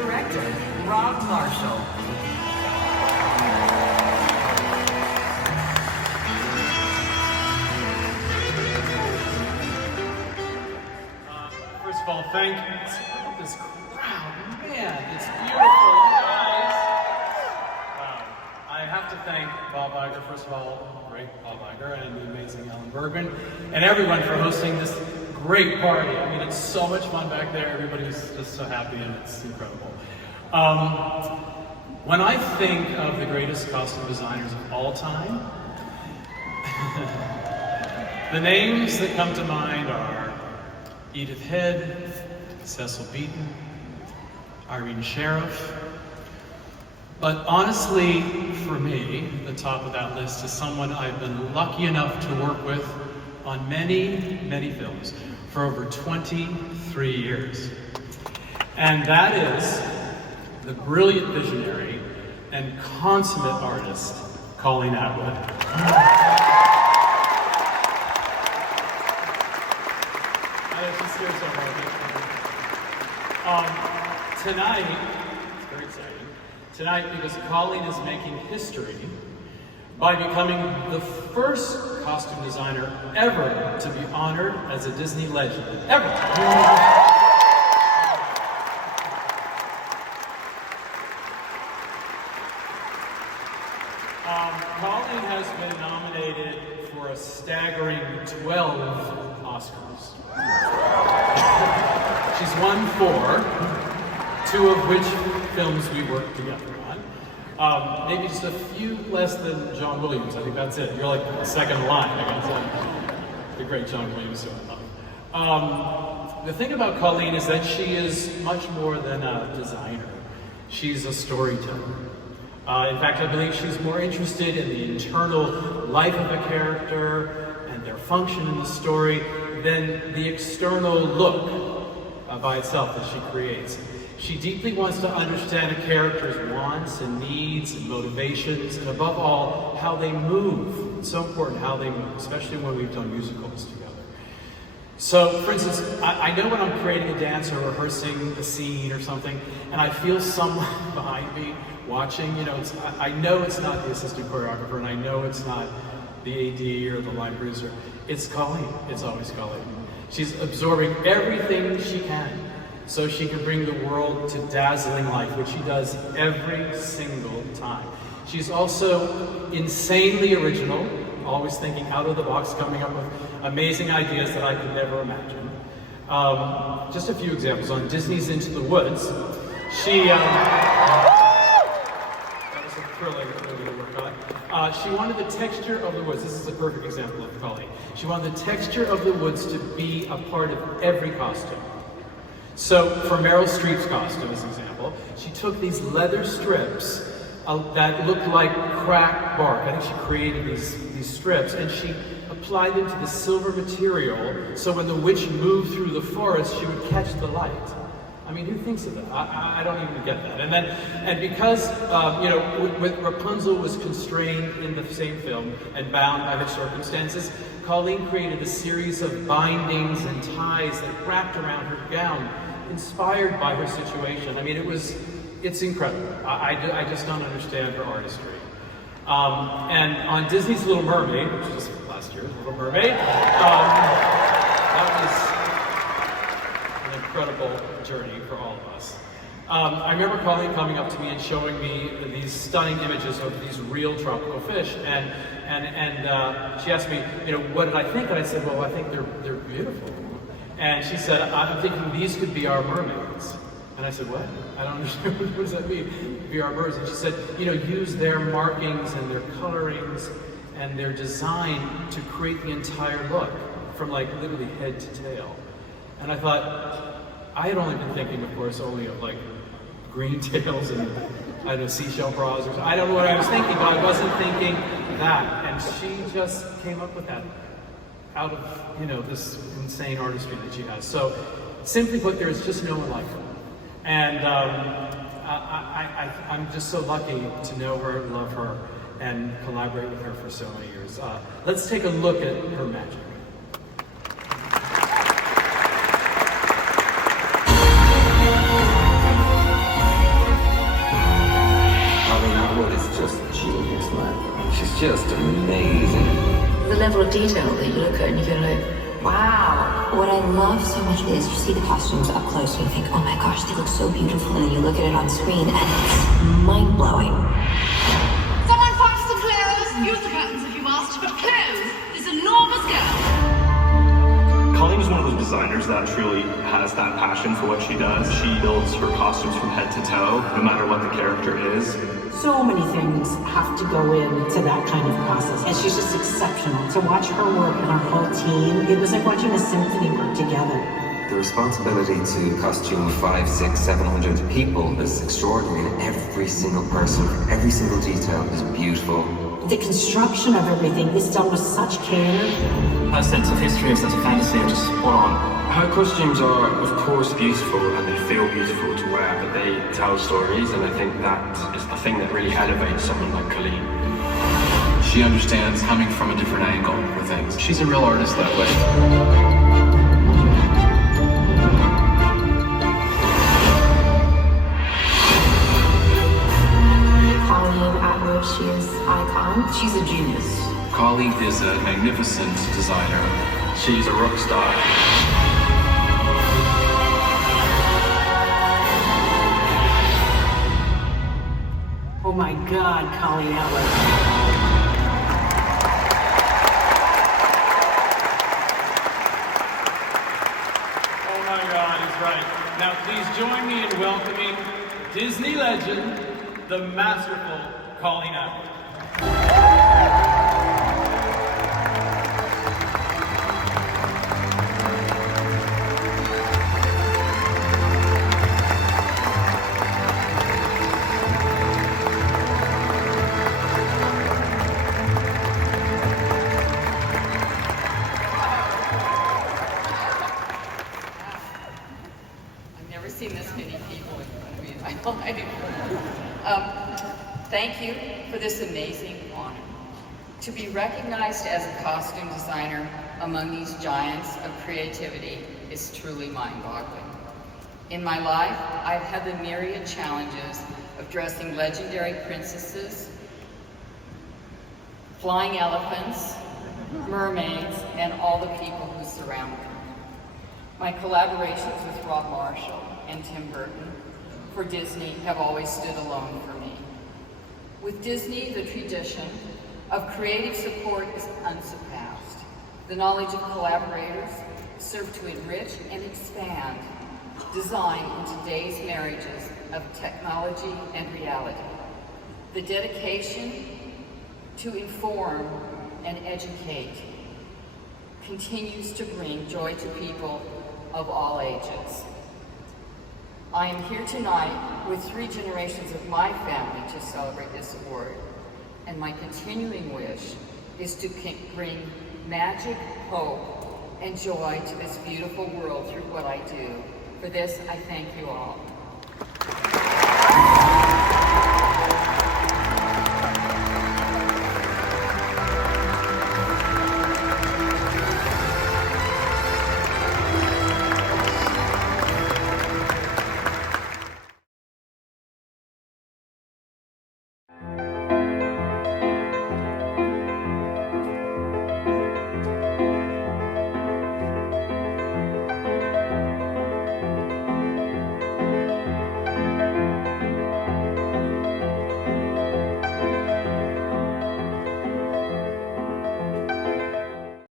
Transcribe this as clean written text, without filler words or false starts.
director, Rob Marshall. First of all, thank you. Look at this crowd, man, it's beautiful, you guys. Wow. I have to thank Bob Iger, first of all, great Bob Iger, and the amazing Ellen Bergman, and everyone for hosting this great party. I mean, it's so much fun back there. Everybody's just so happy, and it's incredible. When I think of the greatest costume designers of all time, the names that come to mind are Edith Head, Cecil Beaton, Irene Sheriff. But honestly, for me, the top of that list is someone I've been lucky enough to work with on many, many films for over 23 years. And that is the brilliant visionary and consummate artist, Colleen Atwood. She's here somewhere. Tonight, it's very exciting. Tonight, because Colleen is making history by becoming the first costume designer ever to be honored as a Disney legend. Ever! Colleen has been nominated for a staggering 12 Oscars. She's won 4, 2 of which films we worked together on. Maybe just a few less than John Williams. I think that's it. You're like the second line. I gotta tell you. The great John Williams, who I love. The thing about Colleen is that she is much more than a designer. She's a storyteller. In fact, I believe she's more interested in the internal life of a character and their function in the story than the external look by itself that she creates. She deeply wants to understand a character's wants and needs and motivations, and above all, how they move. It's so important how they move, especially when we've done musicals together. So, for instance, I know when I'm creating a dance or rehearsing a scene or something, and I feel someone behind me watching, you know, I know it's not the assistant choreographer, and I know it's not the AD or the line producer. It's Colleen. It's always Colleen. She's absorbing everything she can so she can bring the world to dazzling life, which she does every single time. She's also insanely original, always thinking out of the box, coming up with amazing ideas that I could never imagine. Just a few examples. On Disney's Into the Woods, she, that was a thrilling movie to work on. She wanted the texture of the woods. This is a perfect example of Colleen. She wanted the texture of the woods to be a part of every costume. So for Meryl Streep's costume, as an example, she took these leather strips that looked like cracked bark. I think she created these strips, and she applied them to the silver material, so when the witch moved through the forest, she would catch the light. I mean, who thinks of that? I don't even get that. And because with Rapunzel was constrained in the same film and bound by the circumstances, Colleen created a series of bindings and ties that wrapped around her gown, inspired by her situation. I mean, it's incredible. I just don't understand her artistry. And on Disney's Little Mermaid, which was last year's Little Mermaid, that was an incredible journey for all of us. I remember Colleen coming up to me and showing me these stunning images of these real tropical fish, and she asked me, what did I think? And I said, well, I think they're beautiful. And she said, I'm thinking these could be our mermaids. And I said, what? I don't understand. What does that mean? Be our birds. And she said, use their markings and their colorings and their design to create the entire look, from like literally head to tail. And I thought, I had only been thinking, of course, only of like green tails and I don't know, seashell bras, or I don't know what I was thinking, but I wasn't thinking that. And she just came up with that out of this insane artistry that she has. So simply put, there's just no one like her. And I'm just so lucky to know her, love her, and collaborate with her for so many years. Let's take a look at her magic. just amazing. The level of detail that you look at and you go like, wow. What I love so much is you see the costumes up close and you think, oh my gosh, they look so beautiful, and then you look at it on screen and it's mind-blowing. Someone fax the clothes! Use the buttons if you must, but clothes! This enormous girl! Colleen is one of those designers that truly has that passion for what she does. She builds her costumes from head to toe, no matter what the character is. So many things have to go into that kind of process, and she's just exceptional. To watch her work and our whole team, it was like watching a symphony work together. The responsibility to costume 500, 600, 700 people is extraordinary, and every single person, every single detail is beautiful. The construction of everything is done with such care. Her sense of history, her sense of fantasy are just spot on. Her costumes are, of course, beautiful and they feel beautiful to wear, but they tell stories, and I think that is the thing that really elevates someone like Colleen. She understands coming from a different angle for things. She's a real artist that way. Colleen Atwood, she is icon. She's a genius. Colleen is a magnificent designer. She's a rock star. Oh my God, Colleen Atwood. Oh my God, he's right. Now please join me in welcoming Disney legend, the masterful Colleen Atwood. Seen this many people in my life. Thank you for this amazing honor. To be recognized as a costume designer among these giants of creativity is truly mind-boggling. In my life, I've had the myriad challenges of dressing legendary princesses, flying elephants, mermaids, and all the people who surround them. My collaborations with Rob Marshall and Tim Burton for Disney have always stood alone for me. With Disney, the tradition of creative support is unsurpassed. The knowledge of collaborators serve to enrich and expand design in today's marriages of technology and reality. The dedication to inform and educate continues to bring joy to people of all ages. I am here tonight with 3 generations of my family to celebrate this award, and my continuing wish is to bring magic, hope, and joy to this beautiful world through what I do. For this, I thank you all.